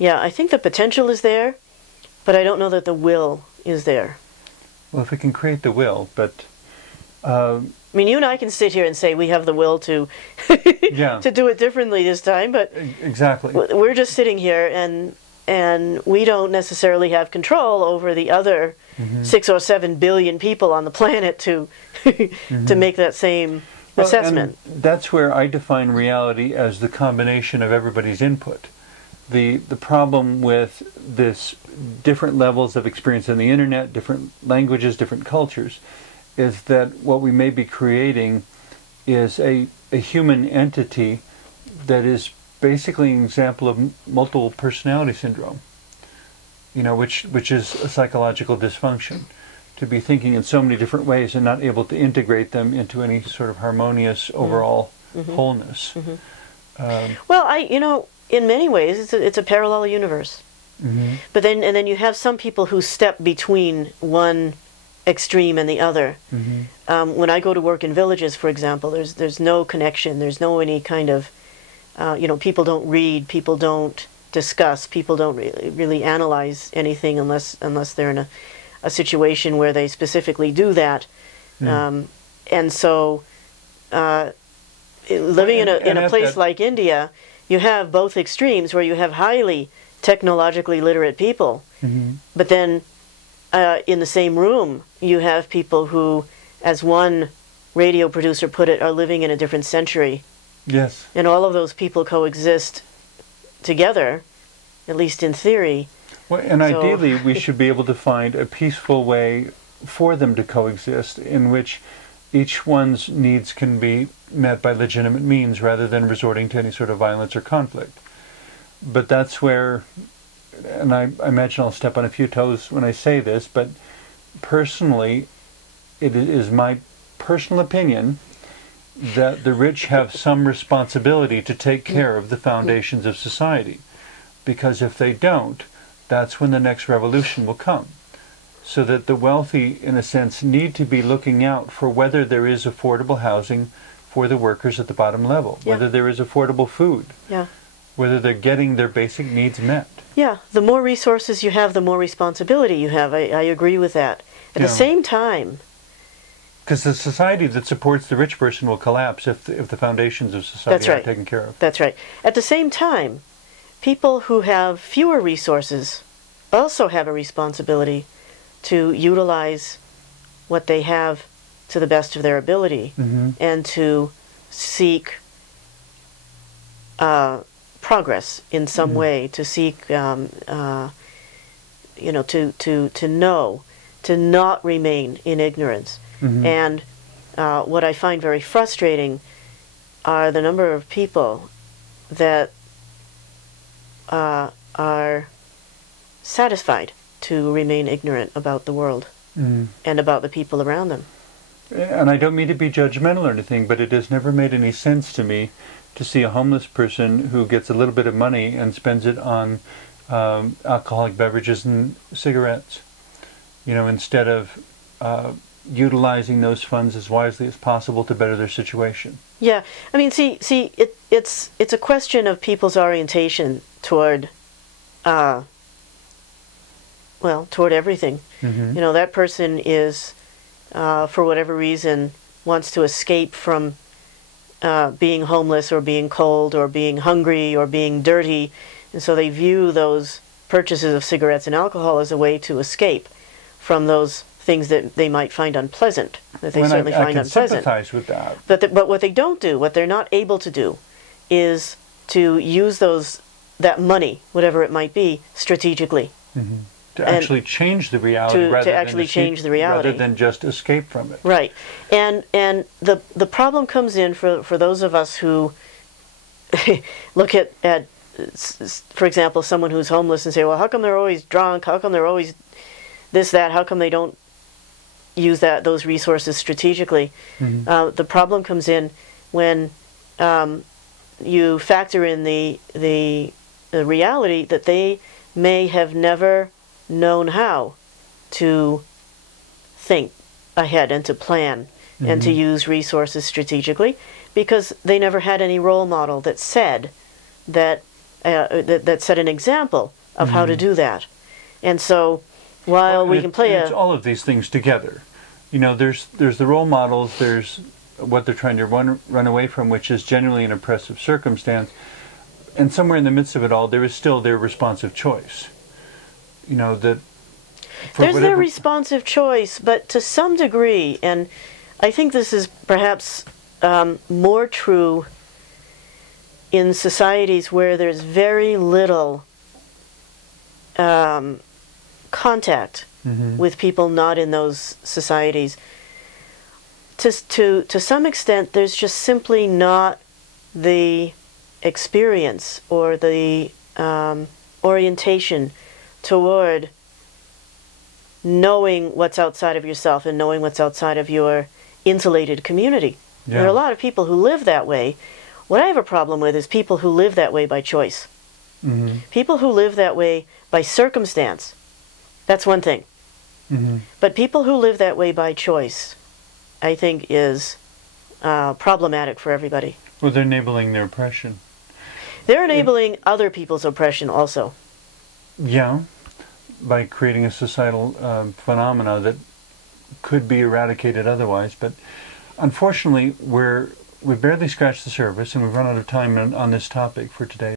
Yeah, I think the potential is there, but I don't know that the will is there. Well, if it can create the will, but... I mean, you and I can sit here and say we have the will to yeah. to do it differently this time, but exactly. We're just sitting here and we don't necessarily have control over the other 6 or 7 billion people on the planet to to make that same assessment. And that's where I define reality as the combination of everybody's input. The problem with this different levels of experience on the internet, different languages, different cultures, is that what we may be creating is a human entity that is basically an example of multiple personality syndrome, you know, which is a psychological dysfunction. To be thinking in so many different ways and not able to integrate them into any sort of harmonious overall wholeness. Well, in many ways, it's a parallel universe. But then you have some people who step between one extreme and the other. When I go to work in villages, for example, there's no connection. There's no any kind of, people don't read, people don't discuss, people don't really analyze anything unless they're in a situation where they specifically do that. And so living in a place like India, you have both extremes where you have highly technologically literate people, but then in the same room you have people who, as one radio producer put it, are living in a different century. Yes. And all of those people coexist together, at least in theory. Well, and ideally we should be able to find a peaceful way for them to coexist in which each one's needs can be met by legitimate means rather than resorting to any sort of violence or conflict. But that's where, and I imagine I'll step on a few toes when I say this, but personally, it is my personal opinion that the rich have some responsibility to take care of the foundations of society. Because if they don't, that's when the next revolution will come. So that the wealthy, in a sense, need to be looking out for whether there is affordable housing for the workers at the bottom level, whether there is affordable food, whether they're getting their basic needs met. Yeah, the more resources you have, the more responsibility you have. I agree with that. At the same time... Because the society that supports the rich person will collapse if the foundations of society aren't taken care of. That's right. At the same time, people who have fewer resources also have a responsibility to utilize what they have to the best of their ability and to seek progress in some way, to seek, to know, to not remain in ignorance. And what I find very frustrating are the number of people that are satisfied to remain ignorant about the world and about the people around them. And I don't mean to be judgmental or anything, but it has never made any sense to me to see a homeless person who gets a little bit of money and spends it on alcoholic beverages and cigarettes, instead of utilizing those funds as wisely as possible to better their situation. Yeah, I mean, it's a question of people's orientation toward, toward everything. That person is, for whatever reason, wants to escape from being homeless or being cold or being hungry or being dirty, and so they view those purchases of cigarettes and alcohol as a way to escape from those things that they might find unpleasant, that they certainly find unpleasant. I can sympathize with that. But what they don't do, what they're not able to do, is to use that money, whatever it might be, strategically. To actually change the reality rather than just escape from it. Right. And the problem comes in for those of us who look at, for example, someone who's homeless and say, well, how come they're always drunk? How come they're always this, that? How come they don't use those resources strategically? The problem comes in when you factor in the reality that they may have never known how to think ahead and to plan and to use resources strategically, because they never had any role model that said that that set an example of how to do that. And so, while we can play it's all of these things together. You know, there's the role models, there's what they're trying to run away from, which is generally an oppressive circumstance, and somewhere in the midst of it all, there is still their responsive choice. You know, that there's their responsive choice, but to some degree, and I think this is perhaps more true in societies where there's very little contact with people not in those societies. To some extent, there's just simply not the experience or the orientation toward knowing what's outside of yourself and knowing what's outside of your insulated community. Yeah. There are a lot of people who live that way. What I have a problem with is people who live that way by choice. People who live that way by circumstance. That's one thing. But people who live that way by choice, I think, is problematic for everybody. Well, they're enabling their oppression. They're enabling other people's oppression also. Yeah, by creating a societal phenomena that could be eradicated otherwise. But unfortunately, we've barely scratched the surface, and we've run out of time on this topic for today.